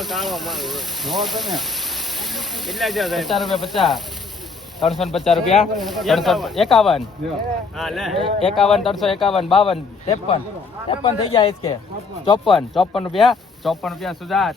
પચાસ. રૂપિયા પચાસ ત્રણસો ને પચાસ રૂપિયા ત્રણસો એકાવન એકાવન ત્રણસો એકાવન, બાવન, ત્રેપન. ત્રેપન થઈ ગયા કે ચોપન ચોપન રૂપિયા ચોપન રૂપિયા સુજાત.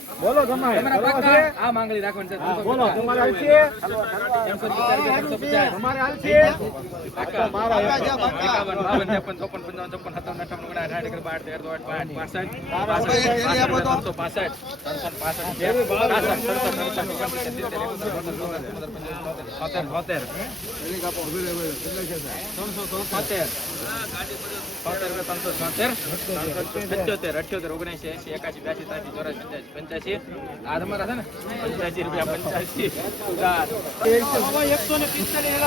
બોલો તમારે. આ માંગણી રાખવાની છે બોલો તમારે પંચોતેર અઠ્યોતેર ઓગણીસો એસી એકાસી બ્યાસી ત્રાસી ચોરાસી પંચ્યાસી. છે. આ તમારા ને? પંચ્યાસી રૂપિયા, પંચ્યાસી. એકસો ને પિસ્તાલીસ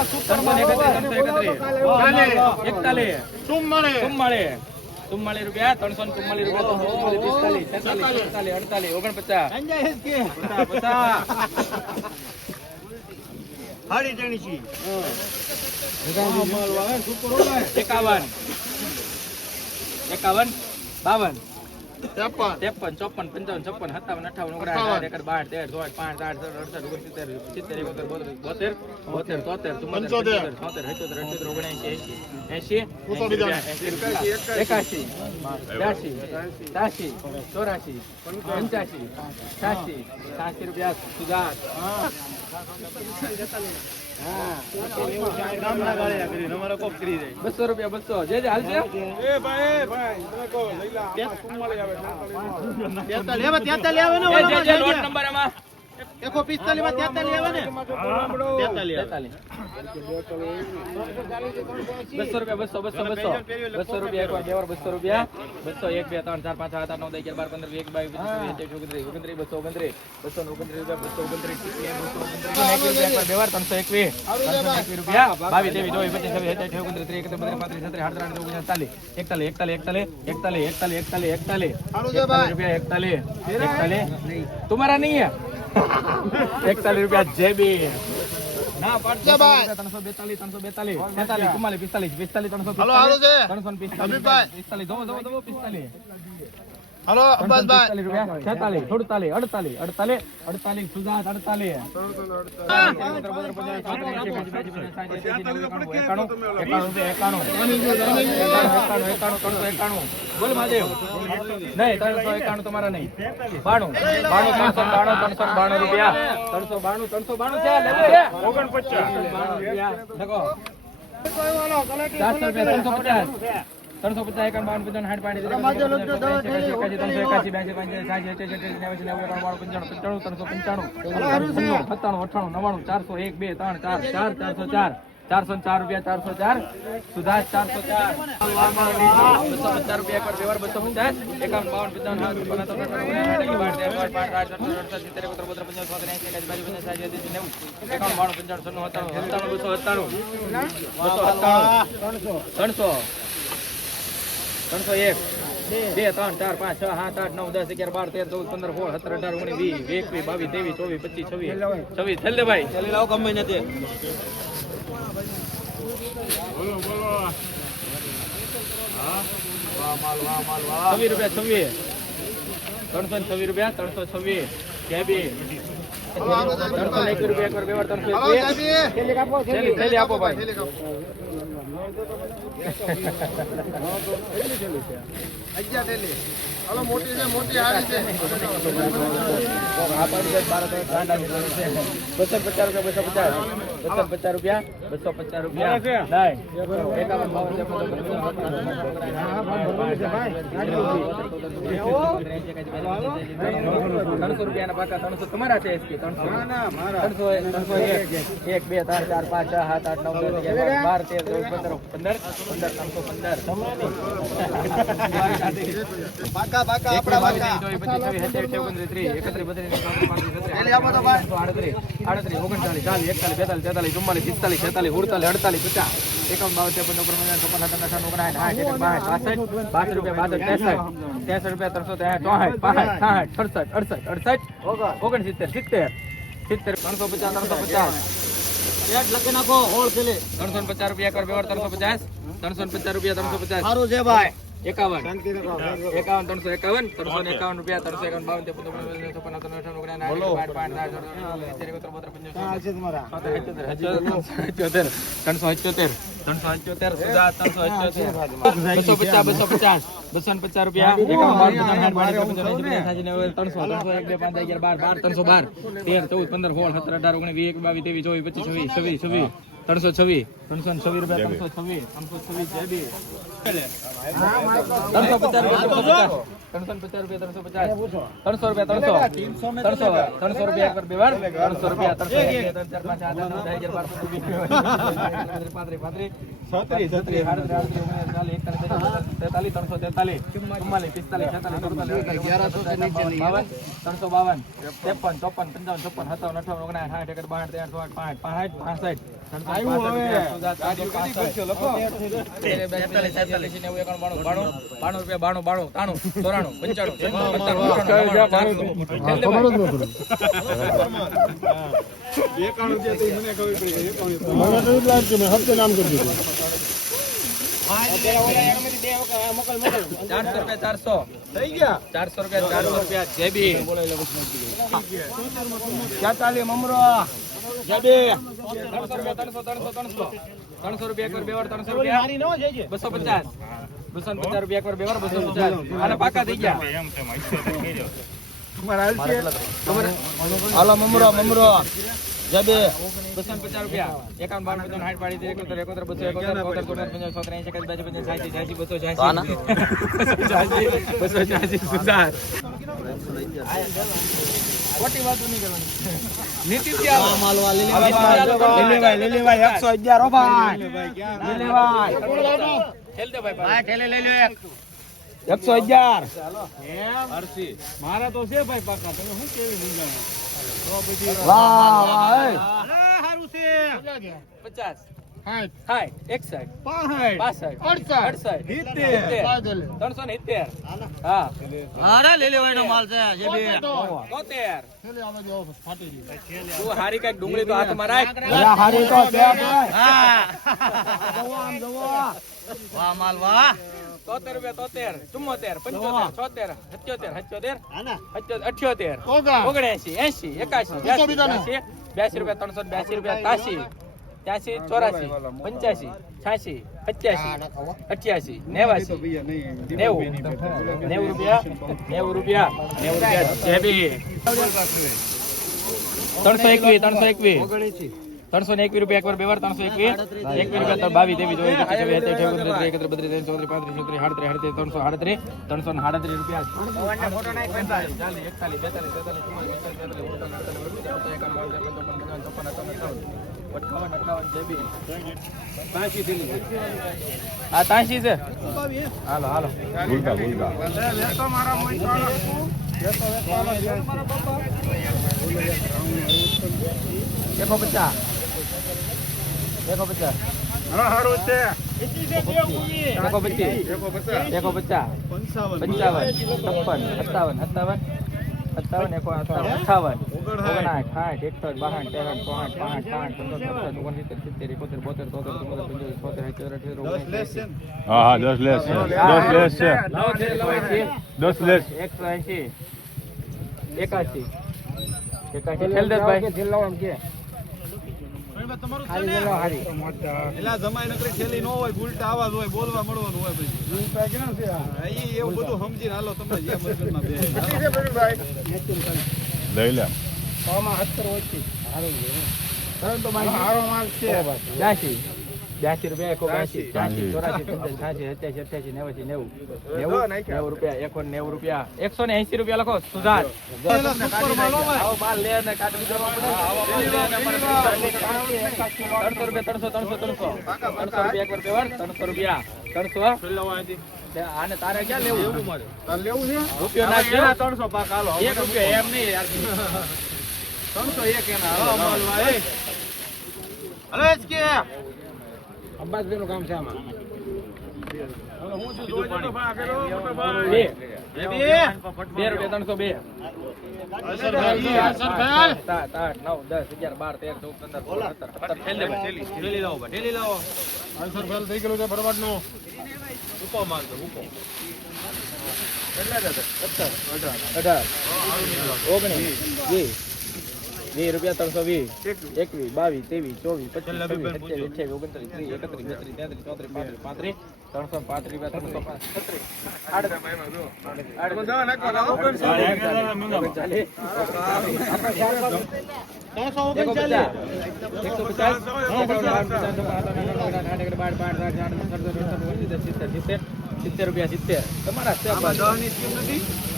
એકતાલીસ એકતાલીસ ચુમ્માળે ચુમ્માળે ચુમ્માલીસ રૂપિયા ત્રણસો ચુમ્માલીસ રૂપિયા અડતાલીસ પચાસ એકાવન. એકાવન. બાવન. ત્રેપન. ચોપન પંચાવન છપ્પન સત્તાવન અઠાવન ઓગણસાઠ એકર બાર તેર ચોટ પાંચ આઠ અડસઠ ઓગણસિત્તેર સિત્તેર એકોતેર બોતેર બોતેર બોતેર તોતેર ચુમ્મોતેર છોતેર અઠ્યોતેર અઠ્યોતેર ઓગણએંસી એંસી એંસી એકાશી બ્યાસી ત્યાસી ચોરાશી પંચ્યાસી છ્યાસી છ્યાસી રૂપિયા સુધાર. બસો રૂપિયા બસો. જે જે હાલશે? તેતાલી આવે? તેતાલી આવે ને देखो पिस्तौली में त्याता लिया बने। त्याता लिया बस सौ रुपया बस सौ बस सौ बस सौ बस सौ रुपया एक बार देवर बस सौ रुपया। बस सौ एक बेहतर चार पाँच आठ नौ दस बार पंद्रह एक बार बीस बीस चौबीस तीस चौबीस तीस बस सौ बीस बस सौ बीस बीस बस सौ बीस बीस बीस बीस એકતાલીસ રૂપિયા જેબી. ના પાડશે ત્રણસો બેતાલીસ ત્રણસો બેતાલીસ. તેતાલીસ ચુમ્માલીસ પિસ્તાલીસ પિસ્તાલીસ ત્રણસો ત્રણસો ને પિસ્તાલીસ પિસ્તાલીસ. જવો જવો જવો પિસ્તાલીસ. હલો અબ્બાસભાઈ 46 47 48 48 48 સુજાત 48 બોલ મહાદેવ નહીં ત્રણસો એકાણું તમારા નહીં બાણું બાણું ત્રણસો બાણું ત્રણસો બાણું રૂપિયા ત્રણસો બાણું ત્રણસો બાણું છે ઓગણપચાસ રૂપિયા ત્રણસો પચાસ ત્રણસો પચાસ એકાવન બાવન પંચાવન સાઠ પાંચ પંચાણું ત્રણસો પંચાણું સત્તાણું અઠાણું નવાણું ચારસો એક બે ત્રણ ચાર ચાર ચારસો ચાર ચારસો ચાર રૂપિયા ચારસો ચાર સુધાર ચારસો ચાર રૂપિયા એકવાર વ્યવહાર બસો પચાસ એકાવન બાવન પંચાવન સાત ત્રણસો ત્રણસો એક. બે ત્રણ ચાર પાંચ છ સાત આઠ નવ દસ અગિયાર બાર તેર ચૌદ પંદર સોળ સત્તર અઢાર ઓગણીસ વીસ એકવીસ બાવીસ ત્રેવીસ ચોવીસ પચીસ છવ્વીસ. છવ્વીસ. છેલ્લે ભાઈ. ચાલી લાવો ગમે નથી છવ્વીસ રૂપિયા છવ્વીસ. ત્રણસો છવ્વીસ રૂપિયા ત્રણસો છવ્વીસ. કેબી ત્રણસો એકવીસ રૂપિયા એક વાર બે વાર ત્રણસો આપો ભાઈ. બસો પચાસ રૂપિયા બસો પચાસ બસો પચાસ રૂપિયા. બસો પચાસ રૂપિયા પાકા ત્રણસો તમારા છે એસપી ત્રણસો ત્રણસો ત્રણસો એક બે ત્રણ ચાર પાંચ છ સાત આઠ નવ દસ બાર તેર ચૌદ પંદર પંદર પંદર ત્રણસો પંદર પાકા પાકા ઓગણત્રીસ ત્રીસ એકત્રીસ બત્રીસ છત્રીસ આડત્રીસ આડત્રીસ ઓગણચાલીસ ચાલીસ એકતાલીસ બેતાલીસ તેતાલીસ ચુમ્માલીસ પિસ્તાલીસ છેતાલીસ ઉડતાલીસ અડતાલીસ પચાસ એકાવન બાવન ત્રેપન ચોપન પંચાવન ચોપન સત્તર અઠાવન ઓગણસાઠ સાઠ એકસઠ બાસઠ બાસઠ બાસઠ રૂપિયા બાસઠ ત્રેસઠ ત્રેસઠ રૂપિયા ત્રણસો ત્રેસઠ ચોસઠ પાસઠ સાઠ સડસઠ અડસઠ અડસઠ ઓગણસિત્તેર સિત્તેર સિત્તેર ત્રણસો પચાસ ત્રણસો પચાસ. લખી નાખો ત્રણસો પચાસ રૂપિયા એકવાર બે ત્રણસો પચાસ ત્રણસો પચાસ રૂપિયા ત્રણસો પચાસ. સારું છે ભાઈ. એકાવન એકાવન ત્રણસો એકાવન એકાવન રૂપિયા એકાવન બાવન ત્રેપન ચોપન બસો પચાસ બસો પચાસ બસો પચાસ રૂપિયા ત્રણસો ત્રણસો એક બે પાંચ અગિયાર બાર બાર ત્રણસો બાર તેર ચૌદ પંદર સોળ સત્તર અઢાર ઓગણીસ વીસ એક બાવીસ ત્રેવીસ ચોવીસ પચીસ છવ્વીસ છવ્વીસ છવ્વીસ ત્રણસો છવ્વીસ ત્રણસો છવ્વીસ રૂપિયા ત્રણસો છવ્વીસ ત્રણસો છવ્વીસ જય ત્રણસો પચાસ રૂપિયા ત્રણસો પચાસ ત્રણસો પચાસ રૂપિયા ત્રણસો પચાસ ત્રણસો રૂપિયા ત્રણસો ત્રણસો ત્રણસો રૂપિયા એક વાર બે વાર ત્રણસો રૂપિયા ત્રણસો ત્રણ, ચાર, પાંચ, આઠ, નવ, દસ, અગિયાર, બાર, પંદર, વીસ, એકવીસ, પાંત્રીસ, પાંત્રીસ, છત્રીસ, છત્રીસ, આડત્રીસ, આડત્રીસ, ચાલીસ, એકતાલીસ, બેતાલીસ, તેતાલીસ, ત્રણસો તેતાલીસ, ચુમ્માલીસ, પિસ્તાલીસ, ચોપન પંચાવન છપ્પન સત્તાવન અઠાવન ઓગણાસ સાઠ એકર બાસઠ તેર સોળ પાંચ પાંસઠ પાસઠ બાણું રૂપિયા બાણું બાણું તાણું ચોરાણું પંચાણું છન્નું, સત્તાણું, અઠ્ઠાણું, નવ્વાણું, ચારસો રૂપિયા ચારસો થઈ ગયા ચારસો રૂપિયા ચારસો રૂપિયા જેબી ચાતાલી મમરો જબે ત્રણસો રૂપિયા ત્રણસો ત્રણસો ત્રણસો ત્રણસો રૂપિયા એકવાર બે વાર. ત્રણસો રૂપિયા બસો પચાસ બસો પચાસ રૂપિયા એકવાર બે વાર બસો પચાસ અને પાકા મમરો મમરો. જબે બસો પચાસ રૂપિયા. એકાવન બાવન પંચાવન સાઠ પાડી એકોતેર એકોતેર બસો એકોતેર બોતેર ચોતેર પંચાવન છોતેર એંશી એકાસી બાસી પંચાવન છ્યાસી છ્યાસી બસો છ્યાસી. બસો છ્યાસી સુધાર. ખોટી વાતો નહીં કરવાની. નીતિ ત્યાં માલવા લીલીભાઈ, લીલીભાઈ એકસો અગિયાર મારે ભાઈ. લીલીભાઈ. ઠેલ દે ભાઈ પાછું. એકસો અગિયાર. મારા તો છે ભાઈ પાકા. તમે શું કેવી મૂંઝાણો વાહ વાહ પચાસ હારી છે વાહ માલ વાહ. તોતેર રૂપિયા તોતેર ચુમ્મોતેર પંચોતેર છોતેર સત્યોતેર સત્યોતેર અઠ્યોતેર ઓગણએસી એસી એકાસી બ્યાસી બ્યાસી બ્યાસી રૂપિયા ત્રણસો બ્યાસી રૂપિયા ત્યાસી ત્યાસી ચોરાસી પંચ્યાસી છ્યાસી પચ્યાસી અઠ્યાસી નેવાસી નેવું. નેવું રૂપિયા નેવું રૂપિયા નેવું રૂપિયા. ત્રણસો એકવીસ ત્રણસો એકવીસ. ત્રણસો ને એકવી રૂપિયા એકવાર બે વાર ત્રણસો એકવી એકવી રૂપિયા ત્રણ બાવી તેવી જોઈએ એકત્ર બત્રીસ ત્રણ ચોત્રીસ પાંત્રીસ છત્રીસ સાડત્રીસ સાડત્રીસ ત્રણસો સાડત્રીસ ત્રણસો ને સાડત્રીસ રૂપિયા આ તાંસી છે? હાલો હાલો. જેબી. આ તાંસી છે હાલો હાલો એકસો પચાસ એકસો પચાસ એકો પચીસ એકો પચાસ પંચાવન છપ્પન સત્તાવન સત્તાવન સત્તાવન એકો અઠાવન અઠાવન ઓગણસાઠ સાઠ એકસઠ બાસઠ ત્રેસઠ ચોસઠ પાંઠ સાઠ પંદર સત્તર ઓગણસિત્તેર સિત્તેર એકોતેર બોતેર તોતેર ચુમ્મોતેર પંચોતેર છોતેર અઠ્યોતેર અઠ્યોતેર ઓગણએંસી, એંસી. હા હા દસ લેસ છે દસ લેસ છે નવ છે, નવ એંસી. દસ લેસ એકસો એલા જમાઈ નકરી થેલી નો હોય ઉલટા આવાજ હોય બોલવા મળવાનું હોય પછી. ઈ એવું બધું સમજીને હાલો તમને જે મગજમાં બેસે. લઈ લે. બ્યાસી બ્યાસી રૂપિયા એકો બ્યાસી ત્યાસી ચોરાસી પંદર છ્યાસી સત્યાસી અઠ્યાસી નેવાસી નેવું નેવું નેવું રૂપિયા એકો નેવું રૂપિયા એકસો ને એસી રૂપિયા લખો સુધાર. ત્રણસો રૂપિયા ત્રણસો ત્રણસો ત્રણસો ત્રણસો રૂપિયા એક વાર બે ત્રણસો રૂપિયા ત્રણસો આને તારે ક્યાં લેવું રૂપિયો ત્રણસો પાક હાલો એક રૂપિયો એમ નહીં યાર ત્રણસો એક એના હાલો અરે જ કે અબ્બાસભાઈ નું કામ છે આમાં. બે. બે રૂપિયા ત્રણસો બે. સાત આઠ નવ દસ અગિયાર બાર તેર ચૌદ પંદર સોળ સત્તર લાવો થેલી થઈ ગયેલું છે ફરવાડનું ઉકો મારજો ઉકો સત્તર. અઢાર. ઓગણીસ. વીસ. વીસ રૂપિયા ત્રણસો વીસ. એકવીસ. બાવીસ ત્રેવીસ ચોવીસ પચીસ છવ્વીસ સત્યાવીસ અઠ્યાવીસ ઓગણત્રીસ ત્રીસ એકત્રીસ બત્રીસ તેત્રીસ ચોત્રીસ પાંત્રીસ પાંત્રીસ ત્રણસો પાંત્રીસ રૂપિયા ત્રણસો છત્રીસ. સિત્તેર રૂપિયા સિત્તેર તમારા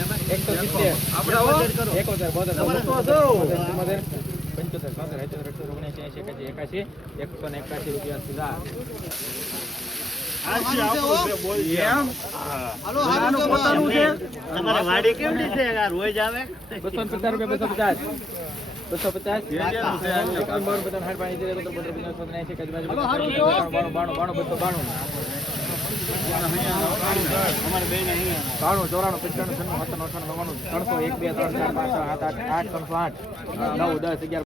આમાં એકસો સિત્તેર એકોતેર. બોતેર પંચોતેર છોતેર અઠ્યોતેર અઠ્યોતેર ઓગણએંસી એંસી એકાસી એકાસી એકસો ને એકાસી રૂપિયા સીધા. બસો પચાસ રૂપિયા બસો પચાસ બસો પચાસ એકાવન બાવન પચાસ સાઠ પાંચ સિત્તેર એકોતેર બોતેર પચાસ છોતેર એંસી એકાસી બાસી બાણું બાણું બાણું બાણું બસો બાણું. બાણું ચોરાણું, પંચાણું, છન્નું, સત્તાણું, અઠાણું, નવ્વાણું, ત્રણસો એક, બે, ત્રણ, ચાર, પાંચ, છ, સાત, આઠ આઠ ત્રણસો આઠ નવ, દસ, અગિયાર